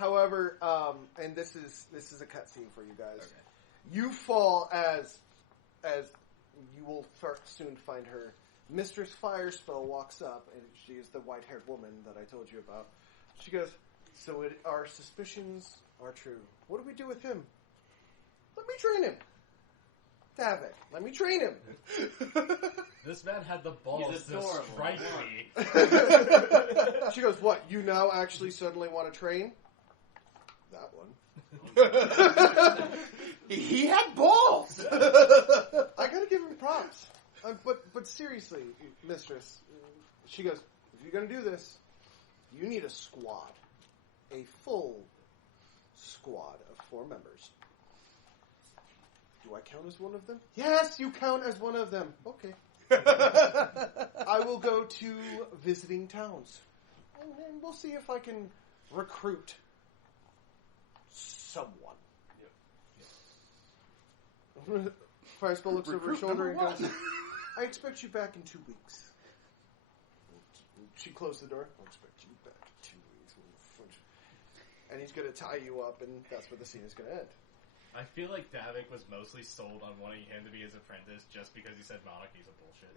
However, and this is a cutscene for you guys. Okay. You fall as you will soon find her. Mistress Firespell walks up, and she is the white-haired woman that I told you about. She goes, "So our suspicions are true. What do we do with him? Let me train him. Davik, let me train him." This man had the balls to strike me. She goes, "What? You now actually suddenly want to train?" That one. He had balls. I gotta give him props. But seriously, mistress, she goes, "If you're gonna do this, you need a squad, a full squad of 4 members." Do I count as one of them? Yes, you count as one of them. Okay. I will go to visiting towns, and we'll see if I can recruit someone. Yep. Firespell looks over her shoulder and goes, "I expect you back in 2 weeks." She closed the door. "I'll expect you back in 2 weeks. And he's going to tie you up, and that's where the scene is going to end. I feel like Davik was mostly sold on wanting him to be his apprentice just because he said monarchies are bullshit.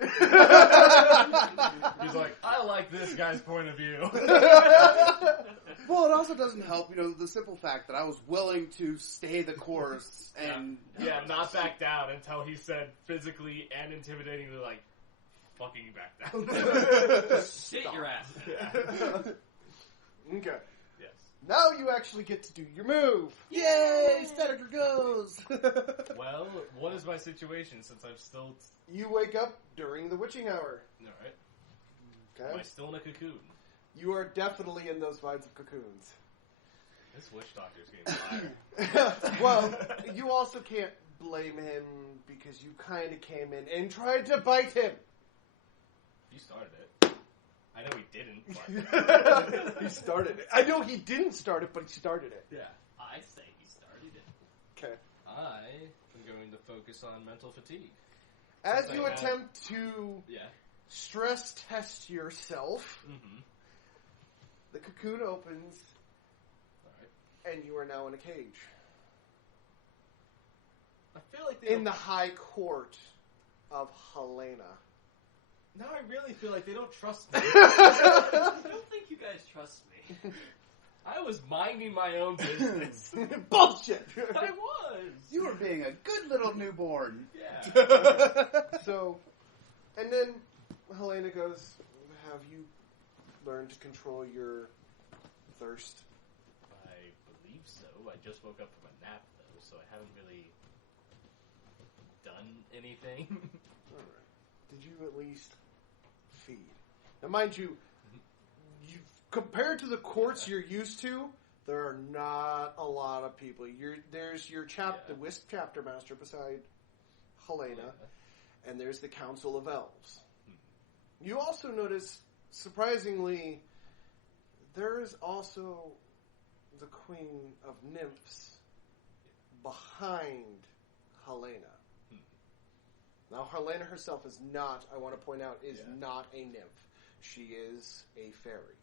He's like, I like this guy's point of view. Well, it also doesn't help, the simple fact that I was willing to stay the course and... Yeah, not back down until he said physically and intimidatingly, like, fucking back down. Sit your ass. Yeah. Okay. Yes. Now you actually get to do your move. Yay! Statiger goes! Well, what is my situation since I'm still... You wake up during the witching hour. Alright. Okay. Am I still in a cocoon? You are definitely in those vines of cocoons. This witch doctor's getting fired. Well, you also can't blame him because you kind of came in and tried to bite him. You started it. I know he didn't, but... He started it. I know he didn't start it, but he started it. Yeah. I say he started it. Okay. I am going to focus on mental fatigue. As you attempt to Yeah. stress test yourself, Mm-hmm. the cocoon opens, Alright. and you are now in a cage. I feel like In the high court of Helena. Now I really feel like they don't trust me. I don't think you guys trust me. I was minding my own business. Bullshit! I was! You were being a good little newborn. Yeah. So, and then Helena goes, "Have you learned to control your thirst?" I believe so. I just woke up from a nap, though, so I haven't really done anything. Alright. Did you at least feed? Now, mind you, compared to the courts you're used to, there are not a lot of people. There's your the Wisp chapter master beside Helena, and there's the Council of Elves. You also notice, surprisingly, there is also the Queen of Nymphs behind Helena. Now, Helena herself is not, I want to point out, not a nymph. She is a fairy.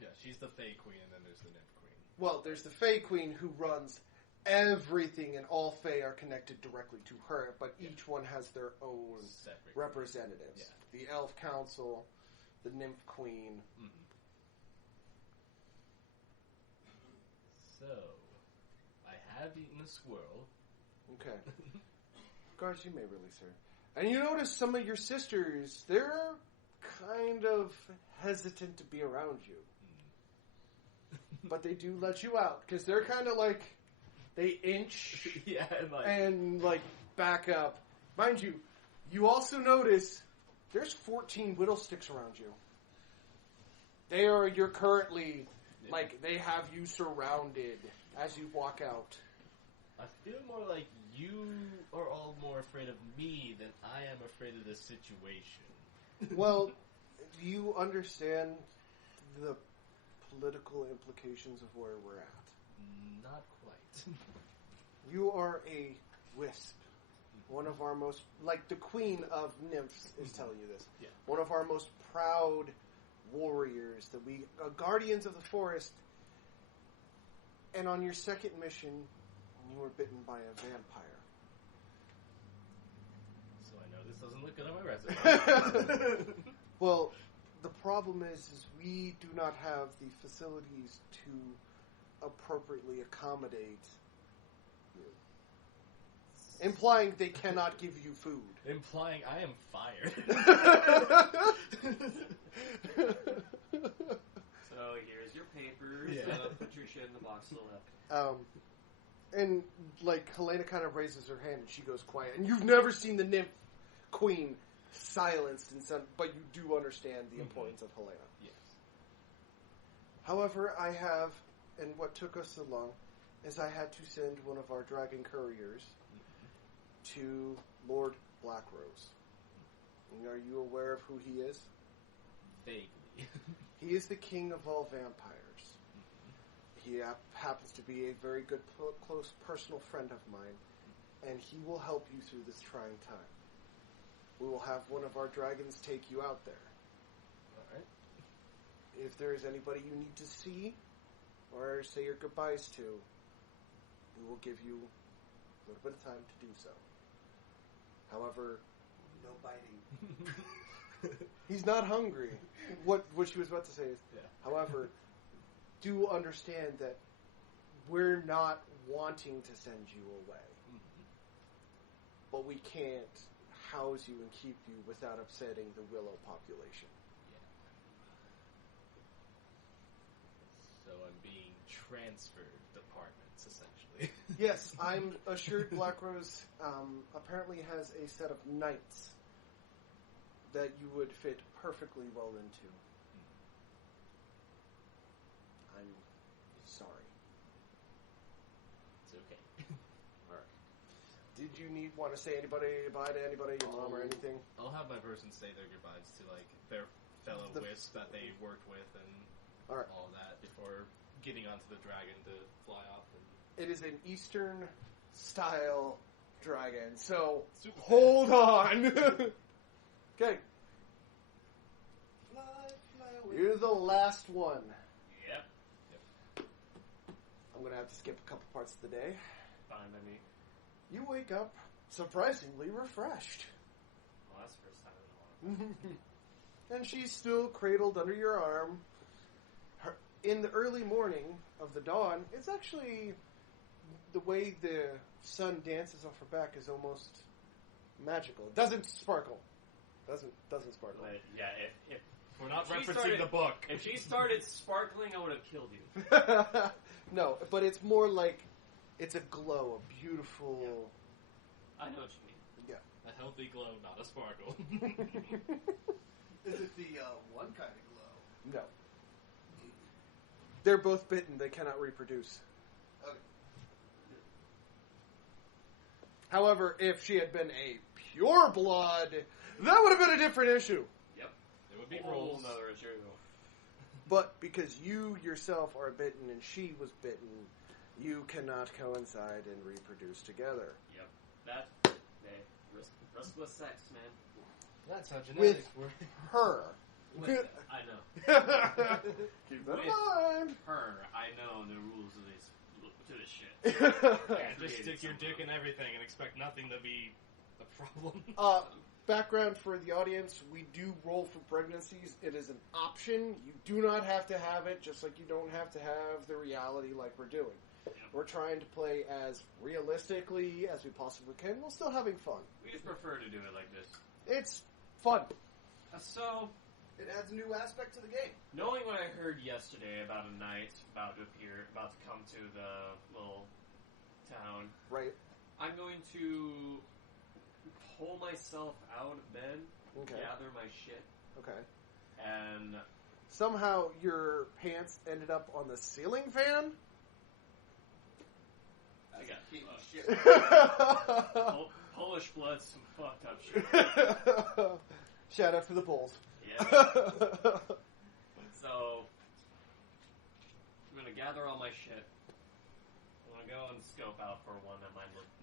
Yeah, she's the Fae Queen, and then there's the Nymph Queen. Well, there's the Fae Queen who runs everything, and all Fae are connected directly to her, but each one has their own separate representatives. Yeah. The Elf Council, the Nymph Queen. Mm-hmm. So, I have eaten a squirrel. Okay. Guards, you may release her. And you notice some of your sisters, they're kind of hesitant to be around you. But they do let you out, because they're kind of like, they inch Yeah, and back up. Mind you, you also notice there's 14 whittlesticks around you. You're currently, they have you surrounded as you walk out. I feel more like you are all more afraid of me than I am afraid of the situation. Well, do you understand the political implications of where we're at? Not quite. You are a wisp. One of our most, the Queen of Nymphs is telling you this. Yeah. One of our most proud warriors, guardians of the forest. And on your second mission, you were bitten by a vampire. So I know this doesn't look good on my resume. Well, the problem is we do not have the facilities to appropriately accommodate you. Implying they cannot give you food. Implying I am fired. So here's your papers. Yeah. Put your shit in the box to the left. And, like, Helena kind of raises her hand and she goes quiet. And you've never seen the nymph queen silenced, but you do understand the importance of Helena. Yes. However, I have, and what took us so long, is I had to send one of our dragon couriers to Lord Blackrose. And are you aware of who he is? Vaguely. He is the king of all vampires. He happens to be a very good, close personal friend of mine, and he will help you through this trying time. We will have one of our dragons take you out there. Alright. If there is anybody you need to see or say your goodbyes to, we will give you a little bit of time to do so. However, No biting. he's not hungry. What she was about to say is, Yeah. however, do understand that we're not wanting to send you away. But we can't house you and keep you without upsetting the Willow population. So I'm being transferred departments, essentially. Yes, I'm assured Blackrose apparently has a set of knights that you would fit perfectly well into. I'm sorry. It's okay. Alright. Did you want to say bye to anybody, your mom or anything? I'll have my person say their goodbyes to like their fellow wisps that they worked with and Alright. all that before getting onto the dragon to fly off. And It is an Eastern style dragon, so Super hold on. Okay, Fly away. you're the last one. Yep. I'm gonna have to skip a couple parts of the day. Fine by me. You wake up surprisingly refreshed. Well, that's the first time in a while. And she's still cradled under your arm. In the early morning of the dawn, it's actually the way the sun dances off her back is almost magical. It doesn't sparkle. Doesn't sparkle. But yeah, if we're not She referencing started- the book. if she started sparkling, I would have killed you. No, but it's more like it's a glow, a beautiful. I know what you mean. A healthy glow, not a sparkle. Is it the one kind of glow? No. They're both bitten. They cannot reproduce. Okay. However, if she had been a pure blood, that would have been a different issue. Yep. There would be Whole rules. another issue. But because you yourself are bitten and she was bitten, you cannot coincide and reproduce together. Yep. That, riskless sex, man. That's how With genetics work. her. Listen, I know. Keep that in With mind. her, I know the rules of this shit. Yeah, just stick your dick in everything and expect nothing to be a problem. Background for the audience, we do roll for pregnancies. It is an option. You do not have to have it, just like you don't have to have the reality like we're doing. We're trying to play as realistically as we possibly can while still having fun. We just prefer to do it like this. It's fun. So, It adds a new aspect to the game. knowing what I heard yesterday about a knight about to come to the little town, Right? I'm going to pull myself out of bed, Okay. gather my shit, Okay. and Somehow your pants ended up on the ceiling fan? I got Keep Shout shit. Polish blood, some fucked up shit. out to the Poles. Yeah. So, I'm gonna gather all my shit. I'm gonna go and scope out for one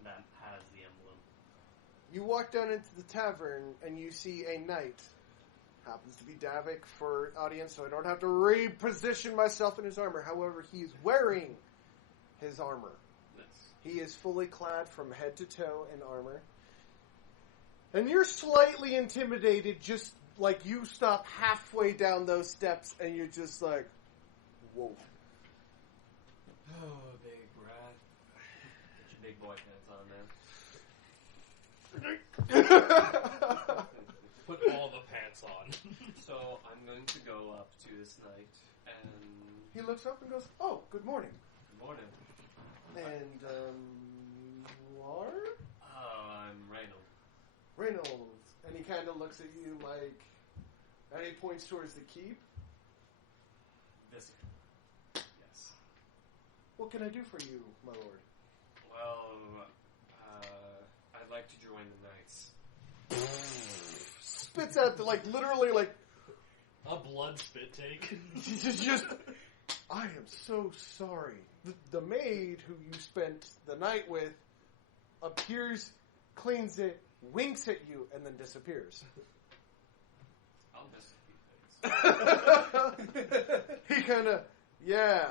that has the emblem. You walk down into the tavern and you see a knight. Happens to be Davik for audience, so I don't have to reposition myself in his armor. However, he's wearing his armor. Yes. He is fully clad from head to toe in armor. And you're slightly intimidated, just like you stop halfway down those steps and you're just like, whoa. Oh, big breath. Get your big boy pants on, man. Put all the pants on. So I'm going to go up to this knight and... He looks up and goes, oh, good morning. Good morning. And, you are? I'm Reynolds. Reynolds. And he kind of looks at you like, and he points towards the keep. This. Yes. What can I do for you, my lord? Well, I'd like to join the knights. Spits out the, like, literally, like, A blood spit take. just, I am so sorry. The maid who you spent the night with appears, cleans it, winks at you, and then disappears. I'll miss a few things. He kind of, yeah,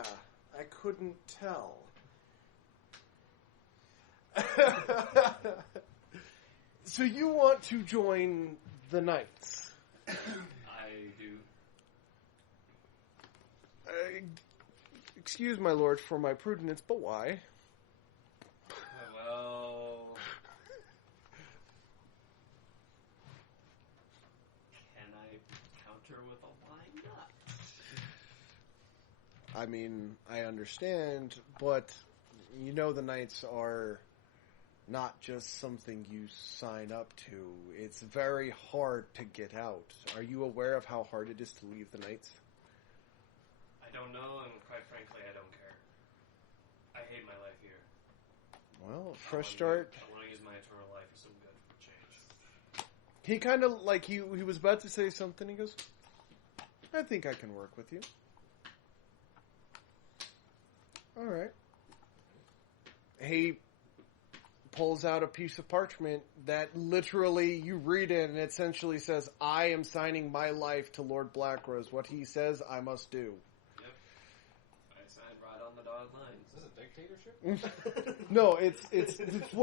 I couldn't tell. So you want to join the knights? I do. Excuse my lord for my prudence, but why? Well... Can I counter with a why not? I mean, I understand, but you know the knights are not just something you sign up to. It's very hard to get out. Are you aware of how hard it is to leave the knights? I don't know, and quite frankly, I don't care. I hate my life here. Well, fresh start. I want to use my eternal life for some good change. He kind of, like, he was about to say something. He goes, I think I can work with you. All right. He pulls out a piece of parchment that literally, you read it, and it essentially says, I am signing my life to Lord Blackrose. What he says, I must do. Yep. I signed right on the dotted lines. Is this a dictatorship? No,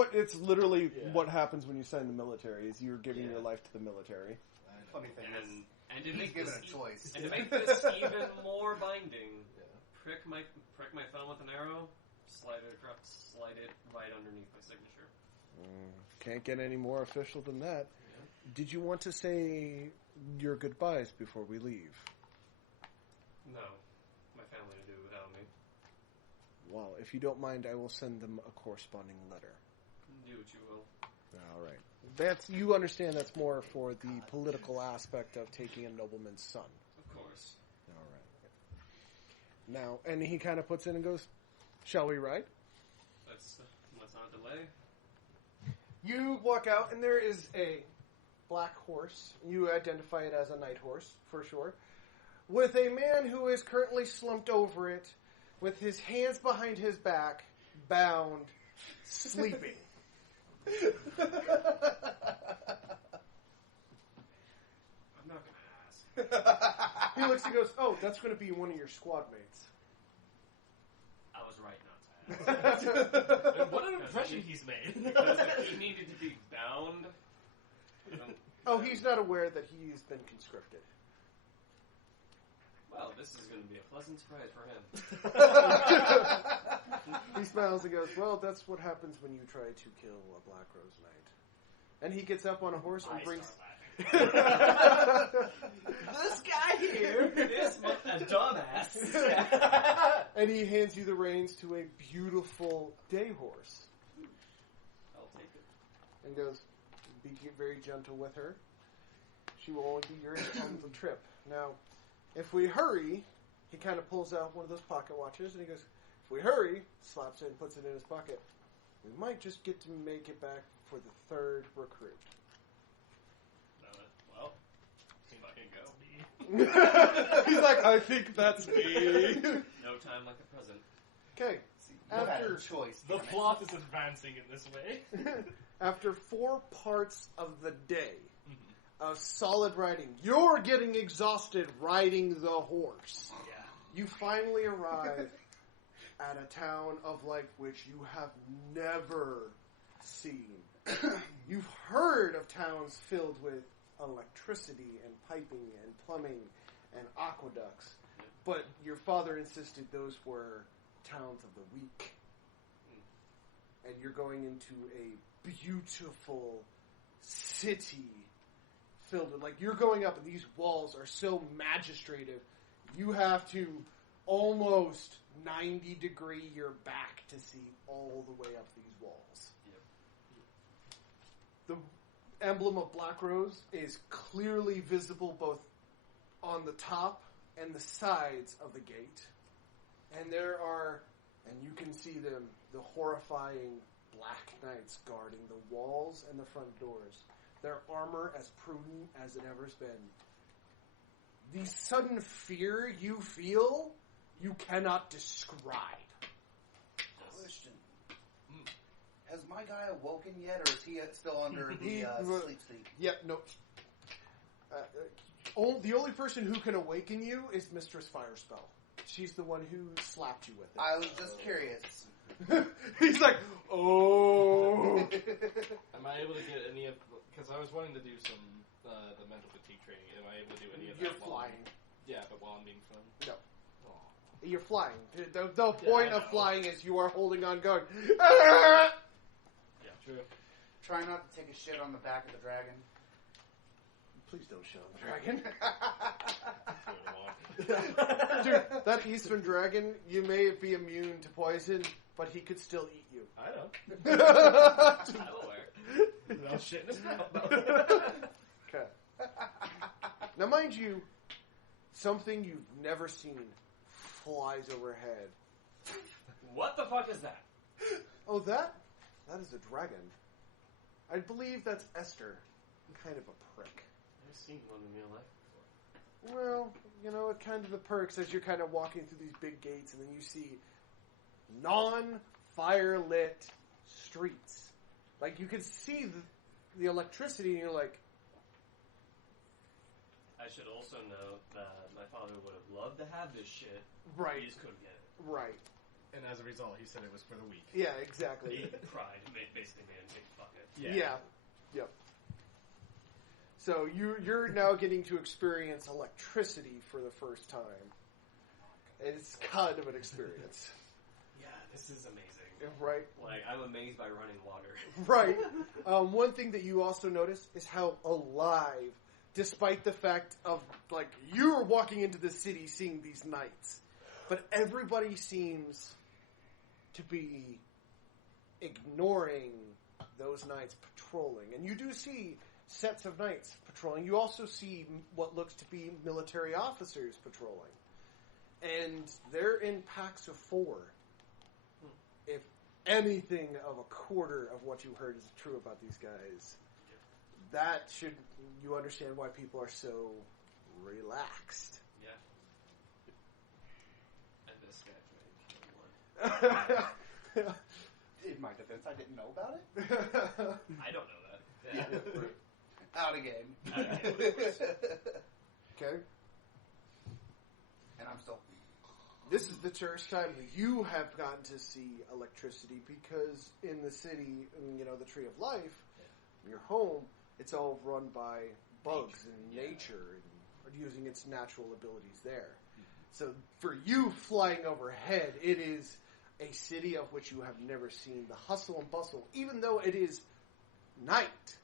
it's literally what happens when you sign the military, is you're giving your life to the military. Funny thing is, And to he's make given this a choice. And to make this even more binding, prick my thumb with an arrow, slide it right underneath my signature. Can't get any more official than that. Did you want to say your goodbyes before we leave? No. My family to do without me. Well, if you don't mind, I will send them a corresponding letter. Do what you will. All right. You understand that's more for the political aspect of taking a nobleman's son. Of course. All right. Now, and he kind of puts in and goes, shall we ride? Let's not delay. You walk out, and there is a black horse. You identify it as a night horse, for sure. With a man who is currently slumped over it, with his hands behind his back, bound, sleeping. I'm not going to ask. He looks and goes, oh, that's going to be one of your squad mates. I was right not to ask. What an impression he's made. Because if he needed to be bound... Oh, he's not aware that he's been conscripted. Well, this is going to be a pleasant surprise for him. He smiles and goes, well, that's what happens when you try to kill a Black Rose Knight. And he gets up on a horse and brings... This guy here is a dumbass. And he hands you the reins to a beautiful day horse. I'll take it. And goes, be very gentle with her. She will only be yours on the trip. Now, if we hurry, he kind of pulls out one of those pocket watches, and he goes, if we hurry, slaps it and puts it in his pocket, we might just get to make it back for the third recruit. Well, seems like it go. He's like, I think that's me. No time like the present. Okay. You had After a choice. The plot is advancing in this way. After 4 parts of the day of solid riding, you're getting exhausted riding the horse. Yeah. You finally arrive at a town of life which you have never seen. You've heard of towns filled with electricity and piping and plumbing and aqueducts, but your father insisted those were towns of the weak. And you're going into a beautiful city filled with, like, you're going up and these walls are so magistrative, you have to almost 90-degree your back to see all the way up these walls. Yep. The emblem of Black Rose is clearly visible both on the top and the sides of the gate. And there are, and you can see them, the horrifying Black Knights guarding the walls and the front doors. Their armor as prudent as it ever's been. The sudden fear you feel, you cannot describe. Question. Has my guy awoken yet, or is he still under the sleep? Yeah, no. The only person who can awaken you is Mistress Firespell. She's the one who slapped you with it. I was just curious. He's like, oh. Am I able to get any of... Because I was wanting to do some the mental fatigue training. Am I able to do any of that? You're flying. Yeah, but while I'm being fun? No. Oh. You're flying. The point of flying is you are holding on going, Yeah, true. Try not to take a shit on the back of the dragon. Please don't shit on the dragon. Dude, Dude, that Eastern dragon, you may be immune to poison, but he could still eat you. I know. I'm aware. No shit in his mouth. Okay. Now, mind you, something you've never seen flies overhead. What the fuck is that? Oh, that is a dragon. I believe that's Esther. Kind of a prick. I've seen one in real life before. Well, you know, it kind of the perks as you're kind of walking through these big gates, and then you see non-fire lit streets. Like, you can see the electricity, and you're like, I should also note that my father would have loved to have this shit. right, He just couldn't get it. right. And as a result, he said it was for the weak. Yeah, exactly. He cried. Basically made him take a bucket. Yeah. Yep. So you're now getting to experience electricity for the first time. It's kind of an experience. Yeah, this is amazing. Right? Like, I'm amazed by running water. Right. One thing that you also notice is how alive, despite the fact of, like, you're walking into the city seeing these knights, but everybody seems to be ignoring those knights patrolling. And you do see sets of knights patrolling. You also see what looks to be military officers patrolling. And they're in packs of 4. If anything of a quarter of what you heard is true about these guys, that should... You understand why people are so relaxed. Yeah. And this guy tried to kill one. In my defense, I didn't know about it. I don't know that. Yeah. Out again. Okay? And I'm still... This is the first time you have gotten to see electricity because in the city, you know, the Tree of Life, your home, it's all run by bugs and nature and using its natural abilities there. So for you flying overhead, it is a city of which you have never seen. The hustle and bustle, even though it is night,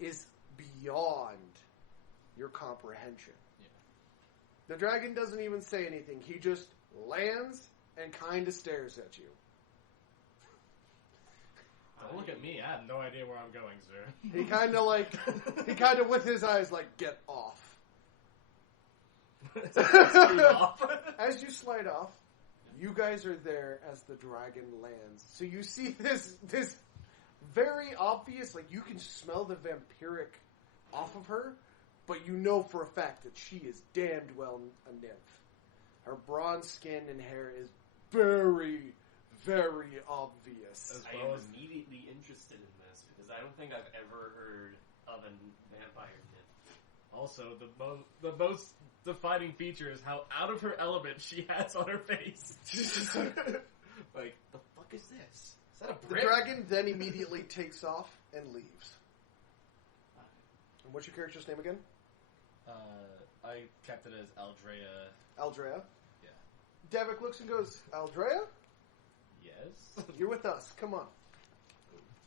is beyond your comprehension. The dragon doesn't even say anything. He just lands and kind of stares at you. Don't look at me. I have no idea where I'm going, sir. He kind of with his eyes like, get off. As you slide off, you guys are there as the dragon lands. So you see this very obvious, like you can smell the vampiric off of her, but you know for a fact that she is damned well a nymph. Her bronze skin and hair is very, very obvious. As I well am as immediately interested in this because I don't think I've ever heard of a vampire nymph Also, the most defining feature is how out of her element she has on her face. Like, the fuck is this? Is that a The brick? dragon then immediately takes off and leaves. And what's your character's name again? I kept it as Aldrea. Aldrea. Yeah. Davik looks and goes, Aldrea? Yes. You're with us. Come on.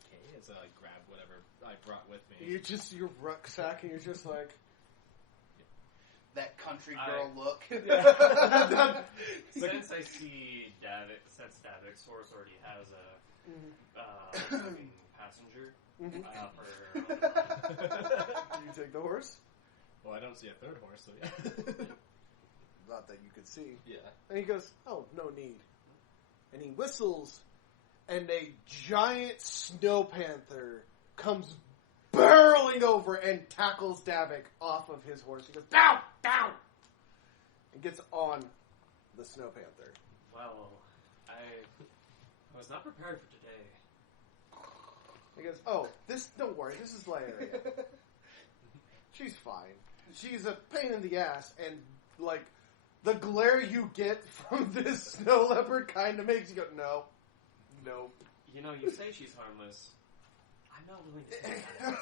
Okay, as I grab whatever I brought with me. You're just your rucksack, and you're just like... That country girl look. Since I see since Davik's horse already has a fucking passenger, Do you take the horse? Well, I don't see a third horse, so yeah. Not that you could see. Yeah. And he goes, oh, no need. And he whistles, and a giant snow panther comes barreling over and tackles Davik off of his horse. He goes, down, down! And gets on the snow panther. well, I was not prepared for today. He goes, oh, don't worry, this is Laeria. She's fine. She's a pain in the ass, and, like, the glare you get from this snow leopard kind of makes you go, no. Nope. You know, you say she's harmless. I'm not willing to say that.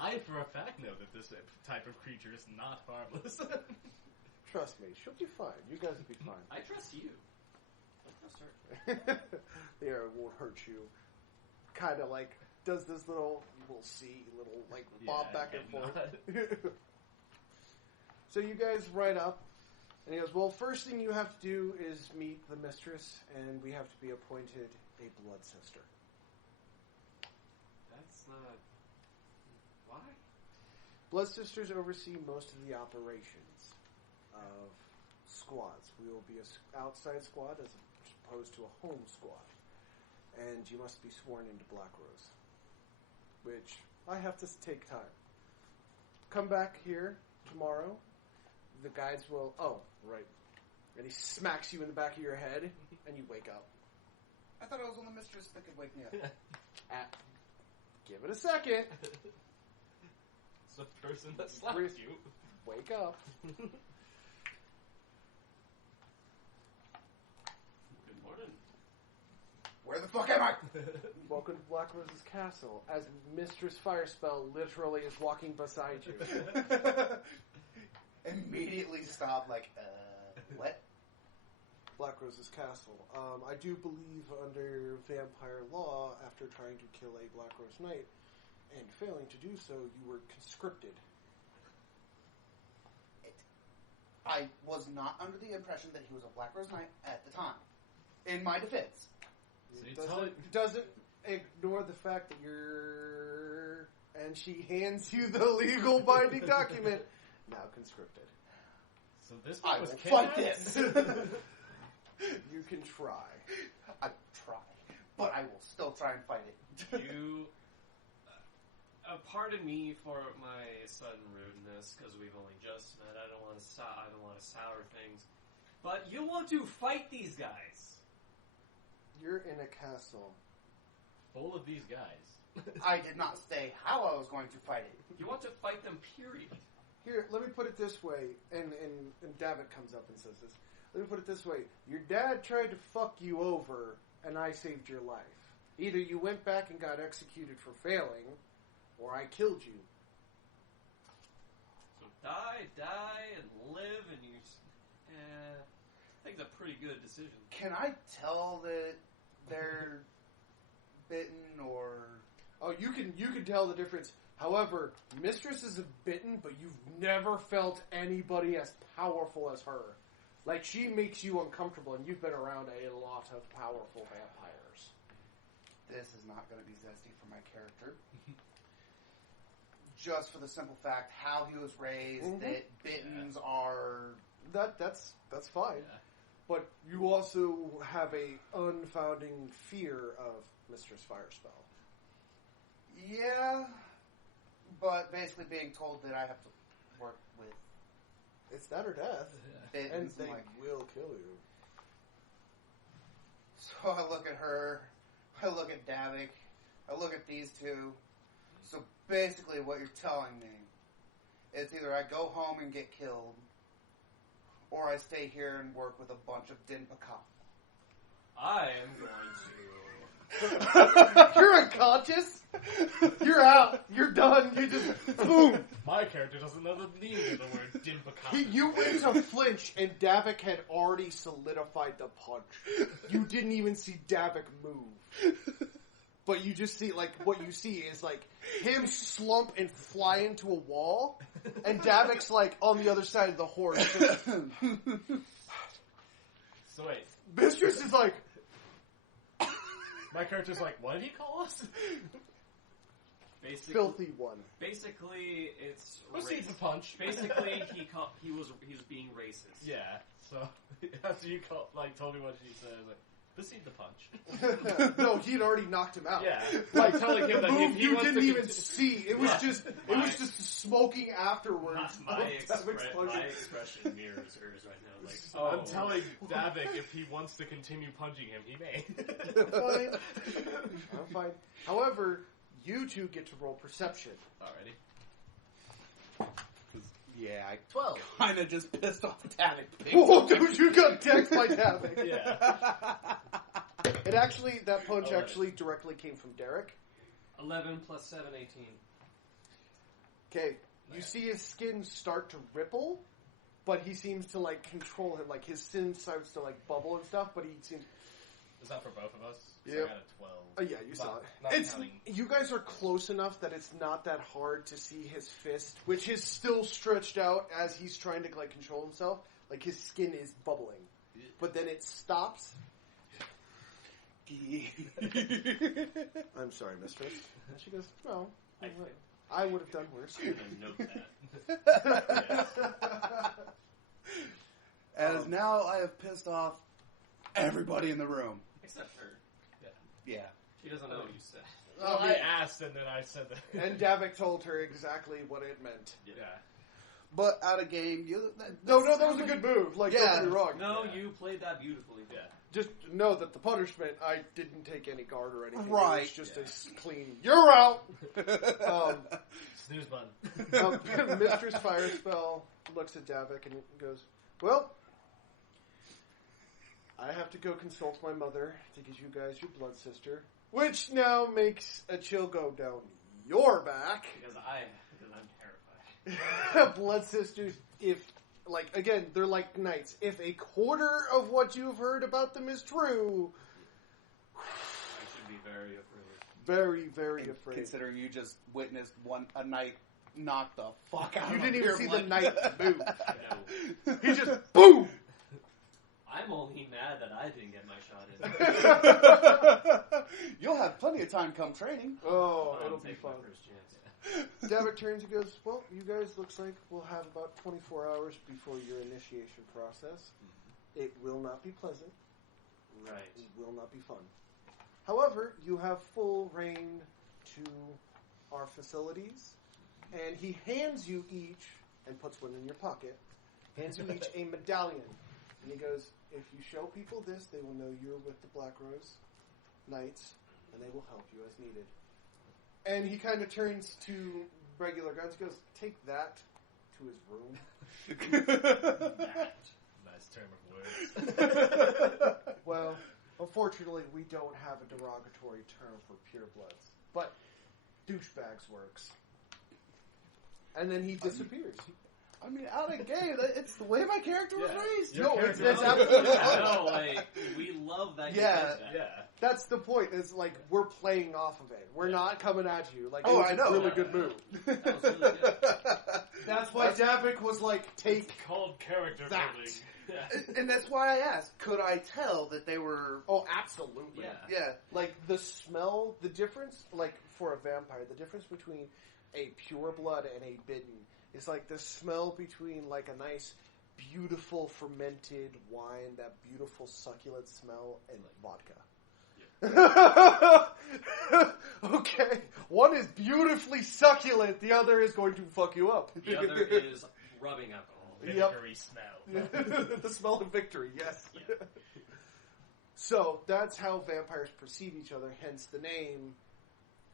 I, for a fact, know that this type of creature is not harmless. Trust me, she'll be fine. You guys will be fine. I trust you. I trust her. The arrow won't hurt you. Kind of like does this little, we'll see, little like bob back and forth. So you guys ride up, and he goes, well, first thing you have to do is meet the mistress, and we have to be appointed a blood sister. That's not... Why? Blood sisters oversee most of the operations of squads. We will be an outside squad as opposed to a home squad. And you must be sworn into Black Rose. Which, I have to take time. Come back here tomorrow. The guides will... Oh, right. And he smacks you in the back of your head, and you wake up. I thought it was only mistress that could wake me up. Give it a second. It's the person that slapped you. Wake up. Good morning. Where the fuck am I? Welcome to Black Rose's castle, as Mistress Firespell literally is walking beside you. Immediately stop, like, what? Black Rose's castle. I do believe under vampire law, after trying to kill a Black Rose Knight and failing to do so, you were conscripted. I was not under the impression that he was a Black Rose Knight at the time. In my defense. It doesn't ignore the fact that you're... And she hands you the legal binding document. Now conscripted. So this I one was will fight kidnapped? this. You can try. I try, but I will still try and fight it. You... pardon me for my sudden rudeness, because we've only just met. I don't want to sour things. But you want to fight these guys. You're in a castle. Full of these guys. I did not say how I was going to fight it. You want to fight them, period. Here, let me put it this way, and Davik comes up and says this. Let me put it this way. Your dad tried to fuck you over, and I saved your life. Either you went back and got executed for failing, or I killed you. So die, and live, and you... I think it's a pretty good decision. Can I tell that they're bitten or... Oh, you can tell the difference. However, Mistress is bitten, but you've never felt anybody as powerful as her. Like, she makes you uncomfortable, and you've been around a lot of powerful vampires. This is not going to be zesty for my character. Just for the simple fact how he was raised, that bittens are... That's fine. Yeah. But you also have a unfounding fear of Mistress Firespell. Yeah, but basically being told that I have to work with It's that or death. bittens, And they like... will kill you. So I look at her, I look at Davik, I look at these two. So basically what you're telling me It's either I go home and get killed, or I stay here and work with a bunch of Dinpaka. I am going to. You're unconscious. You're out. You're done. You just boom. My character doesn't know the meaning of the word Dinpaka. You went to flinch, and Davik had already solidified the punch. You didn't even see Davik move. But you just see, like, what you see is, like, him slump and fly into a wall, and Davik's, like, on the other side of the horse. Just, So wait, Mistress is like, My character's like, what did he call us? Basically, filthy one. basically, it's Proceed the racist. punch. Basically, he was being racist. Yeah, so after you told me what she said, I was like, proceed the punch. No, he'd already knocked him out. Yeah, like telling him that Move if he you wants didn't to even see. It was just smoking afterwards. My of Davik's punches. expression mirrors hers right now. Like, I'm telling Davik if he wants to continue punching him, he may. Fine. I'm fine. However, you two get to roll perception. already. Yeah, I 12. kind of just pissed off Davik. Oh, dude, you got decked by Davik. Yeah. It actually, that punch 11. actually directly came from Derek. 11 plus 7, 18. Okay, you see his skin start to ripple, but he seems to, like, control him. Like, his skin starts to, like, bubble and stuff, but he seems... Is that for both of us? So Yep. I got a 12. Oh, yeah, you saw it. Not It's counting. You guys are close enough that it's not that hard to see his fist, which is still stretched out as he's trying to, like, control himself. Like, his skin is bubbling. But then it stops. I'm sorry, mistress. And she goes, no, I would have done worse. I'm going to note that. As now I have pissed off everybody in the room. Except her. Yeah. She doesn't know what you said. Well, I asked and then I said that. And Davik told her exactly what it meant. Yeah. But out of game, No, that was a good move. Like, Yeah. don't get me wrong. No, Yeah. you played that beautifully. Yeah. Just know that the punishment, I didn't take any guard or anything. Right. It was just a clean, you're out! Snooze button. Mistress Firespell looks at Davik and goes, well, I have to go consult my mother to get you guys your blood sister, which now makes a chill go down your back. Because I'm terrified. Blood sisters, if, like, again, they're like knights. If a quarter of what you've heard about them is true, I should be very afraid. very, very afraid. Considering you just witnessed a knight knock the fuck out You of didn't even your see blood. the knight move. No. He just, boom! I'm only mad that I didn't get my shot in. You'll have plenty of time come training. Oh, I'll it'll be take fun. my first chance. Davik turns and goes, well, you guys looks like we'll have about 24 hours before your initiation process. It will not be pleasant. Right. It will not be fun. However, you have full reign to our facilities, and he hands you each, and puts one in your pocket, hands you each a medallion. And he goes, if you show people this, they will know you're with the Black Rose Knights, and they will help you as needed. And he kind of turns to regular guards and goes, take that to his room. Nice term of words. Well, unfortunately, we don't have a derogatory term for purebloods, but douchebags works. And then he disappears. I mean, out of game, it's the way my character was Yeah. raised. Your No, character- that's absolutely No, like, we love that you Yeah. did that. Yeah. That's the point. It's like we're playing off of it. We're not coming at you. Like, Oh, it was I know. a really good move. That was really good. That's why Davik was like, take It's called character that. building. And that's why I asked, could I tell that they were... Oh, absolutely. Yeah. Yeah. Like, the smell, the difference, like, for a vampire, the difference between a pure blood and a bidden is like the smell between, like, a nice, beautiful fermented wine, that beautiful succulent smell, and vodka. Okay. One is beautifully succulent, the other is going to fuck you up. The other is rubbing alcohol. Vinegary smell. The smell of victory, yes. Yeah. So, that's how vampires perceive each other, hence the name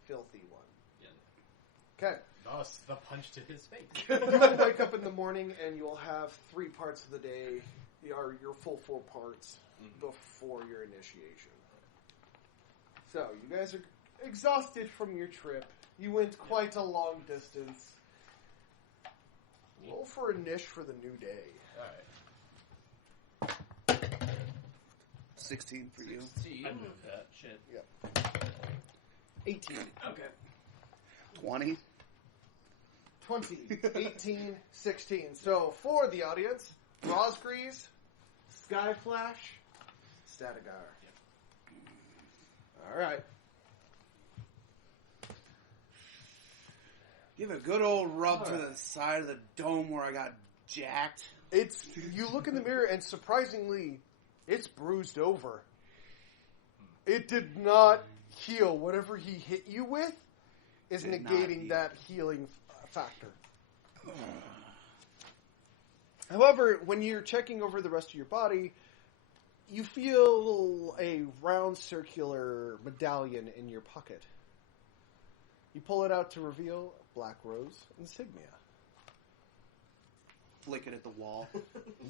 Filthy One. Yeah. Okay. Thus, the punch to his face. You will wake up in the morning and you'll have 3 parts of the day, or your full 4 parts, before your initiation. So, you guys are exhausted from your trip. You went quite a long distance. Roll for a niche for the new day. Alright. 16 for you. I moved that shit. Yep. 18. Okay. 20. 20, 18, 16. So, for the audience, Rosgrees, Skyflash, Statigar. All right. Give a good old rub to the side of the dome where I got jacked. You look in the mirror and surprisingly, it's bruised over. It did not heal. Whatever he hit you with is Did not negating heal. that healing factor. However, when you're checking over the rest of your body, you feel a round circular medallion in your pocket. You pull it out to reveal Black Rose insignia. Flick it at the wall.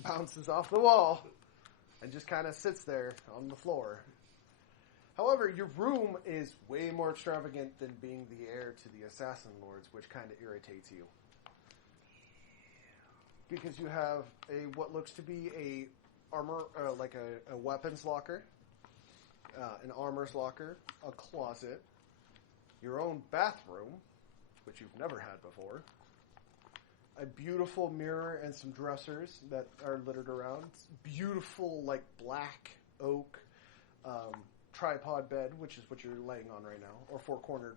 Bounces off the wall and just kind of sits there on the floor. However, your room is way more extravagant than being the heir to the Assassin Lords, which kind of irritates you. Because you have what looks to be a armor, like a weapons locker, an armor's locker, a closet, your own bathroom, which you've never had before, a beautiful mirror and some dressers that are littered around, beautiful like black oak tripod bed, which is what you're laying on right now, or 4-cornered,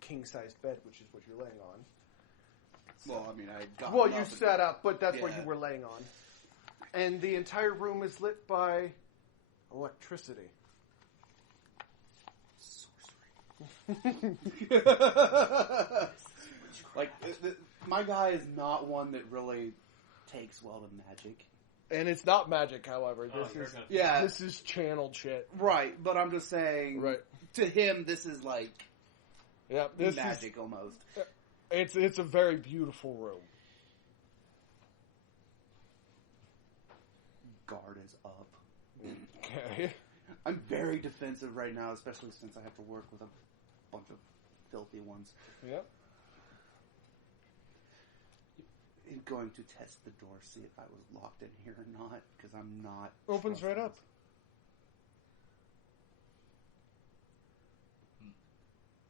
king-sized bed, which is what you're laying on. Well, I mean, I got Well, him you up and- sat up, but that's what Yeah. you were laying on. And the entire room is lit by electricity. Like, my guy is not one that really takes well to magic. And it's not magic, however. Yeah, This is channeled shit. right. But I'm just saying, Right. to him, this is like Yeah, this magic almost. It's a very beautiful room. Guard is up. Okay. I'm very defensive right now, especially since I have to work with a bunch of filthy ones. Yep. I'm going to test the door, see if I was locked in here or not, because I'm not. Opens right up.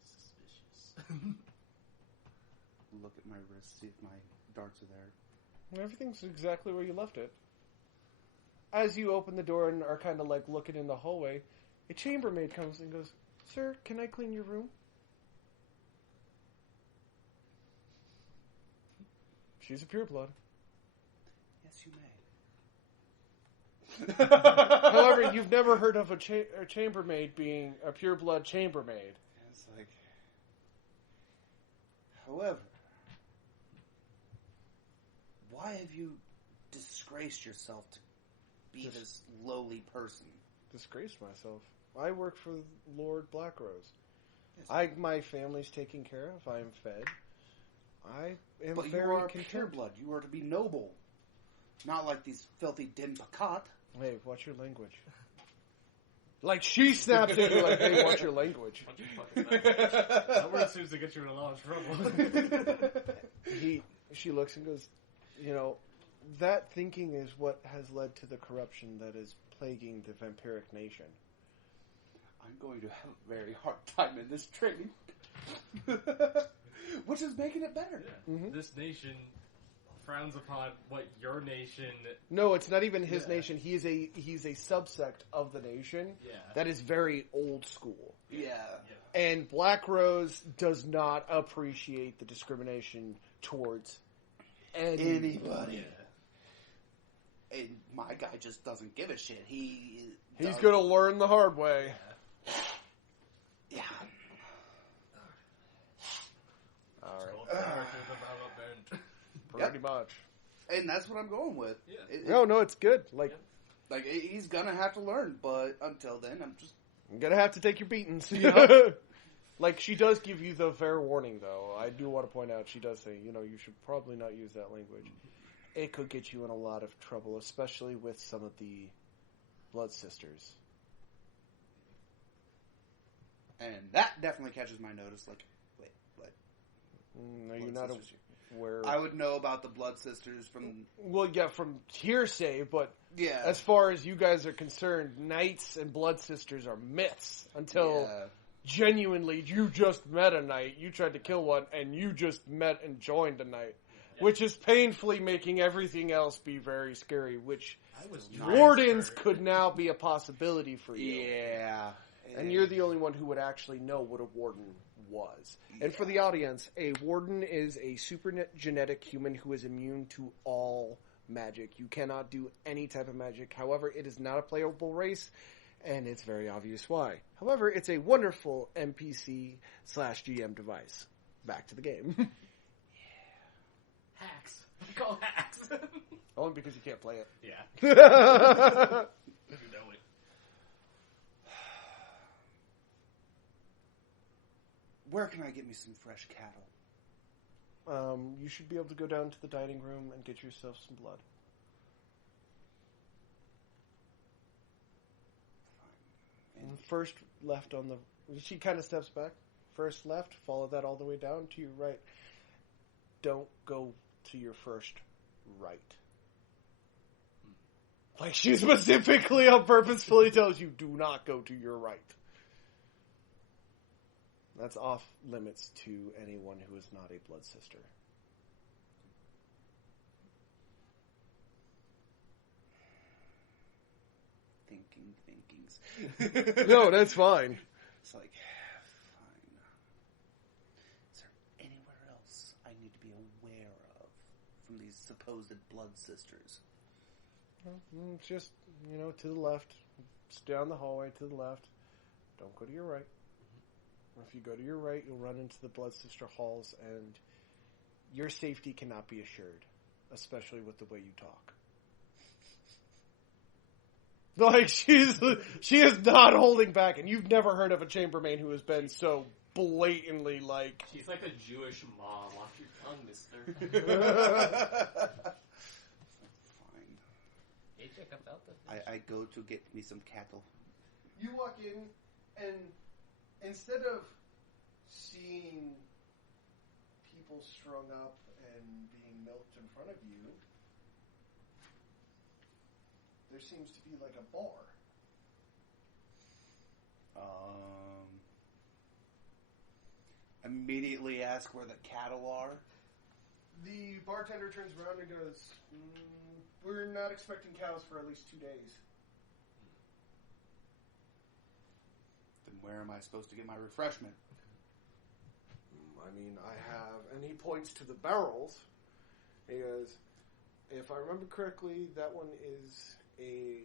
Suspicious. Look at my wrist, see if my darts are there. Everything's exactly where you left it. As you open the door and are kind of like looking in the hallway, a chambermaid comes and goes, "Sir, can I clean your room?" She's a pureblood. Yes, you may. However, you've never heard of a chambermaid being a pureblood chambermaid. It's like, however, why have you disgraced yourself to be this lowly person? Disgraced myself. I work for Lord Blackrose. Yes, My family's taken care of. I am fed. I am but you very are a content. pureblood. You are to be noble, not like these filthy Dinpakat. Hey, watch your language. Like she snapped at you like, "Hey, watch your language." That word seems to get you in a lot of trouble. She looks and goes, that thinking is what has led to the corruption that is plaguing the vampiric nation. I'm going to have a very hard time in this training. Which is making it better. Yeah. Mhm. This nation frowns upon what your nation. No, it's not even his Yeah. nation. He's a subsect of the nation Yeah. that is very old school. Yeah. And Black Rose does not appreciate the discrimination towards Anybody. Yeah. And my guy just doesn't give a shit. He's does- going to learn the hard way. Yeah. All right. Old character development. Pretty much. And that's what I'm going with. Yeah. No, it's good. Like, Like, he's gonna have to learn, but until then, I'm just... I'm going to have to take your beatings. Like, she does give you the fair warning, though. I do want to point out, she does say, you should probably not use that language. It could get you in a lot of trouble, especially with some of the Blood Sisters. And that definitely catches my notice. Like, wait, what? Are you Blood not Sisters? aware? I would know about the Blood Sisters from... Well, yeah, from hearsay, but Yeah. as far as you guys are concerned, Knights and Blood Sisters are myths until... Yeah. Genuinely, you just met a knight, you tried to kill one, and you just met and joined a knight. Yeah. Which is painfully making everything else be very scary, which I was wardens could now be a possibility for you. Yeah. And you're the only one who would actually know what a warden was. And for the audience, a warden is a super genetic human who is immune to all magic. You cannot do any type of magic. However, it is not a playable race, and it's very obvious why. However, it's a wonderful NPC/GM device. Back to the game. Hacks. We call hacks. Only because you can't play it. Yeah. You know it. Where can I get me some fresh cattle? You should be able to go down to the dining room and get yourself some blood. And first left on the... She kind of steps back. First left, follow that all the way down to your right. Don't go to your first right. Like, she specifically purposefully tells you, do not go to your right. That's off limits to anyone who is not a blood sister. Thinkings. No, that's fine. It's like, fine. Is there anywhere else I need to be aware of from these supposed blood sisters? Just, to the left. Just down the hallway to the left. Don't go to your right. If you go to your right, you'll run into the Blood Sister halls, and your safety cannot be assured, especially with the way you talk. Like, she is not holding back, and you've never heard of a chambermaid who has been so blatantly like... She's like a Jewish mom. Watch your tongue, mister. Fine. Hey, check out the... I go to get me some cattle. You walk in, and instead of seeing people strung up and being milked in front of you, there seems to be like a bar. Immediately ask where the cattle are. The bartender turns around and goes, we're not expecting cows for at least 2 days. Then where am I supposed to get my refreshment? I mean, I have... And he points to the barrels. He goes, if I remember correctly, that one is a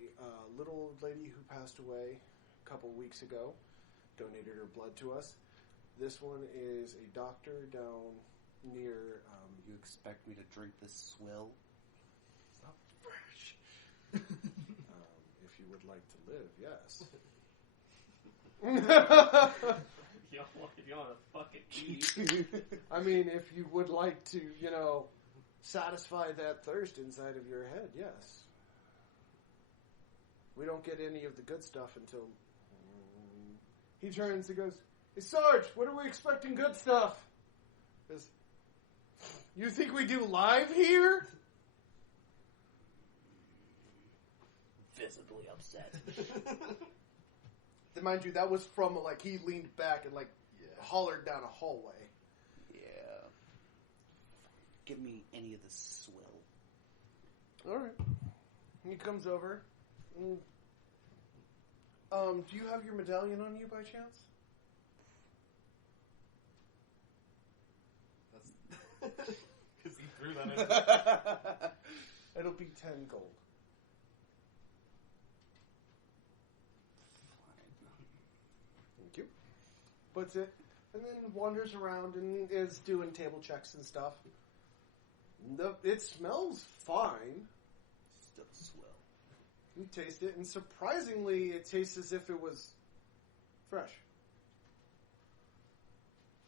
little lady who passed away a couple weeks ago. Donated her blood to us. This one is a doctor down near... You expect me to drink this swill? It's not fresh. If you would like to live, yes. You don't want to fucking eat. I mean, if you would like to, satisfy that thirst inside of your head, yes. We don't get any of the good stuff until... He turns and goes, hey, Sarge, when are we expecting good stuff? Goes, you think we do live here? Visibly upset. Mind you, that was from, he leaned back and, hollered down a hallway. Yeah. Give me any of the swill. Alright. He comes over. Do you have your medallion on you by chance? Because he threw that in. It'll be 10 gold. Thank you. Puts it, and then wanders around and is doing table checks and stuff. It smells fine. Still swill. You taste it, and surprisingly, it tastes as if it was fresh.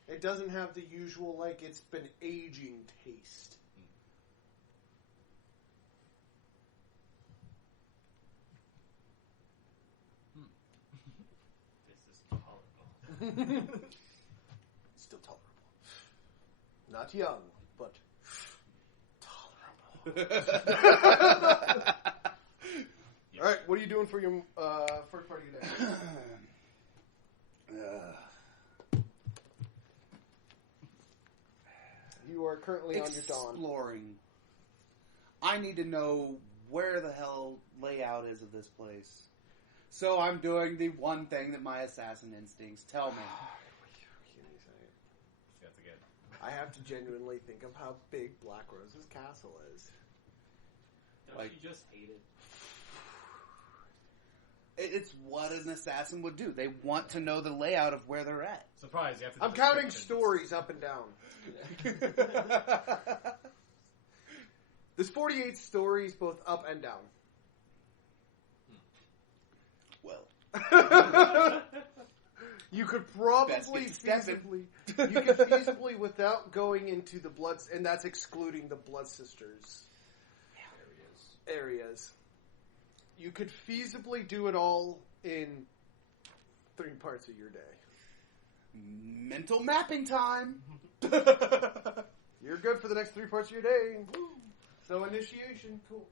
It doesn't have the usual, like, it's been aging taste. This is tolerable. Still tolerable. Not young, but tolerable. All right, what are you doing for your first part of your day? You are currently on your dawn. Exploring. I need to know where the hell layout is of this place. So I'm doing the one thing that my assassin instincts tell me. That's good. I have to genuinely think of how big Black Rose's castle is. Don't you just hate it? It's what an assassin would do. They want to know the layout of where they're at. Surprise! You have to. I'm counting stories up and down. There's 48 stories, both up and down. Well, You could probably feasibly, without going into the Bloods, and that's excluding the Blood Sisters areas. You could feasibly do it all in 3 parts of your day. mental mapping time. You're good for the next 3 parts of your day. Woo. So initiation, cool.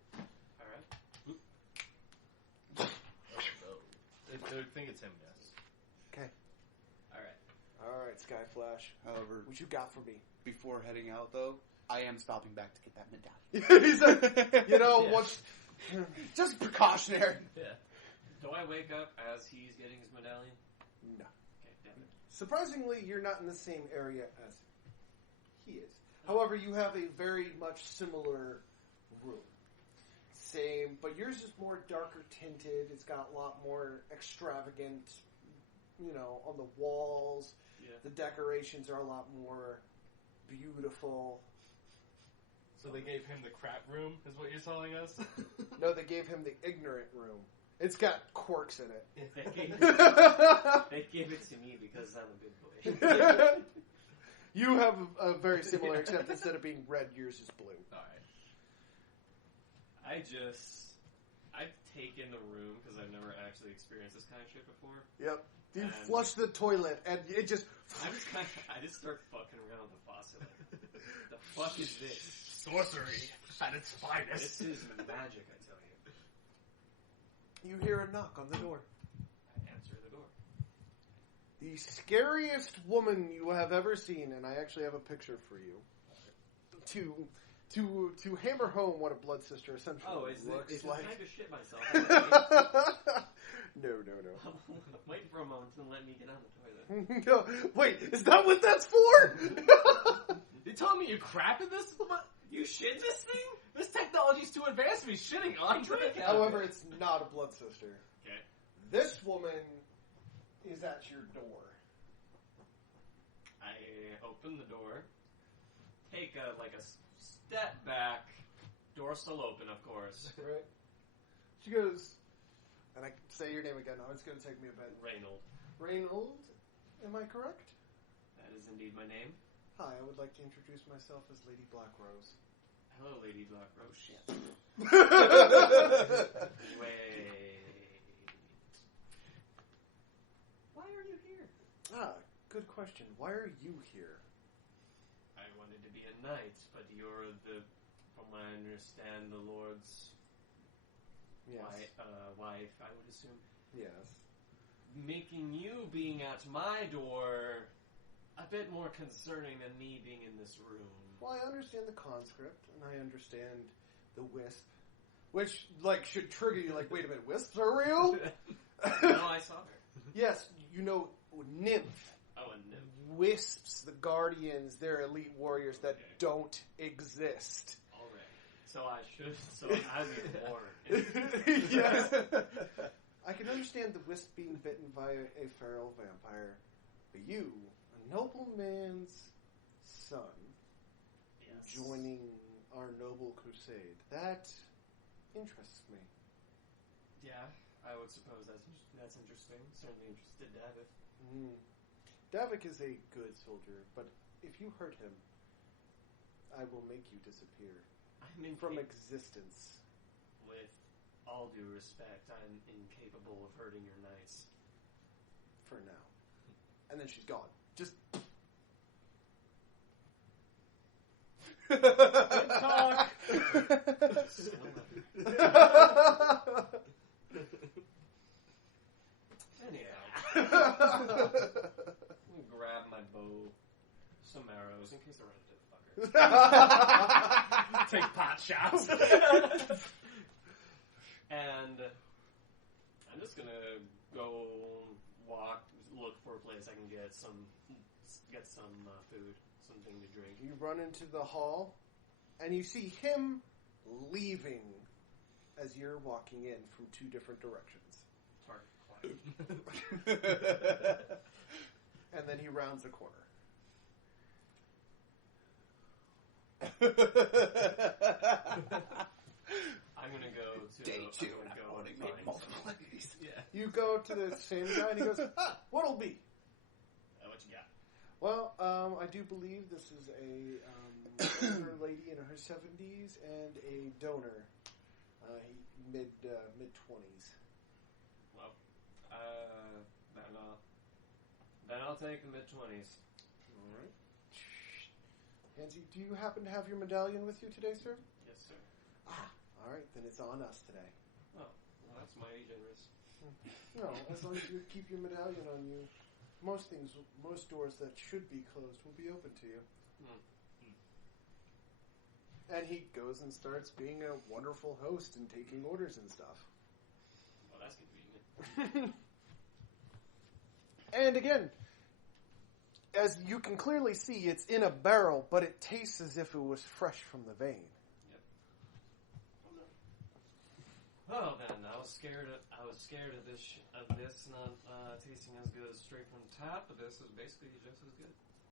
Alright. I think it's him. Yes. Okay. Alright. All right, Sky Flash. However, What you got for me? before heading out, though, I am stopping back to get that medallion. He's like, Yeah. once. Just precautionary. Yeah. Do I wake up as he's getting his medallion? No. Okay, damn it. Surprisingly, you're not in the same area as he is. However, you have a very much similar room. Same, but yours is more darker tinted. It's got a lot more extravagant, on the walls. Yeah. The decorations are a lot more beautiful. So they gave him the crap room, is what you're telling us? No, they gave him the ignorant room. It's got quirks in it. They gave it to me because I'm a good boy. You have a very similar, except instead of being red, yours is blue. Alright. I've taken the room because I've never actually experienced this kind of shit before. Yep. You And- flush the toilet, and it just... I just start fucking around with the faucet. Like, the fuck is this? Sorcery at its finest. This is magic, I tell you. You hear a knock on the door. I answer the door. The scariest woman you have ever seen, and I actually have a picture for you. To hammer home what a blood sister essentially looks is like. it time to shit myself? No. I'm waiting for a moment to let me get on the toilet. No, wait, is that what that's for? You telling me you crap in this? You shit this thing? This technology's too advanced to be shitting on. Drink out of However, it. it's not a blood sister. Okay. This woman is at your door. I open the door, take a step back. Door still open, of course. Right? She goes, and I say your name again. Oh, it's going to take me a bit. Reynold. Reynold, am I correct? That is indeed my name. Hi, I would like to introduce myself as Lady Black Rose. Hello, Lady Black Rose. Shit. Wait. Wait. Why are you here? Good question. Why are you here? I wanted to be a knight, but you're from what I understand, the Lord's wife, I would assume. Yes. Making you being at my door a bit more concerning than me being in this room. Well, I understand the conscript, and I understand the wisp, which, should trigger you, wait a minute, wisps are real? No, I saw her. Yes, nymph. Oh, a nymph. Wisps, the guardians, they're elite warriors that Okay. don't exist. Already. So I need more. Yes. I can understand the wisp being bitten by a feral vampire, but you, a nobleman's son, Yes. joining our noble crusade, that interests me. Yeah, I would suppose that's interesting. Certainly interested to have it. Davik is a good soldier, but if you hurt him, I will make you disappear I'm from existence. With all due respect, I'm incapable of hurting your knights. For now. And then she's gone. Just... Good talk. Anyhow. Grab my bow, some arrows, in case I run into the fucker. Take pot shots. And I'm just gonna go walk, look for a place I can get some food, something to drink. You run into the hall, and you see him leaving as you're walking in from two different directions. And then he rounds the corner. I'm gonna go to Day 2, I'm and gonna I've go already and made find multiple some- of these. Yeah. You go to the same guy, and he goes, what'll be? What you got? Well, I do believe this is a older lady in her 70s and a donor, mid-20s. Well, then I'll take the mid-20s. All right. Hansi, do you happen to have your medallion with you today, sir? Yes, sir. All right, then it's on us today. Oh, well, that's mighty generous. No, as long as you keep your medallion on you, most doors that should be closed will be open to you. And he goes and starts being a wonderful host and taking orders and stuff. Well, that's convenient. And again, as you can clearly see, it's in a barrel, but it tastes as if it was fresh from the vein. Oh man, I was scared of this not tasting as good as straight from the tap, but this is basically just as good.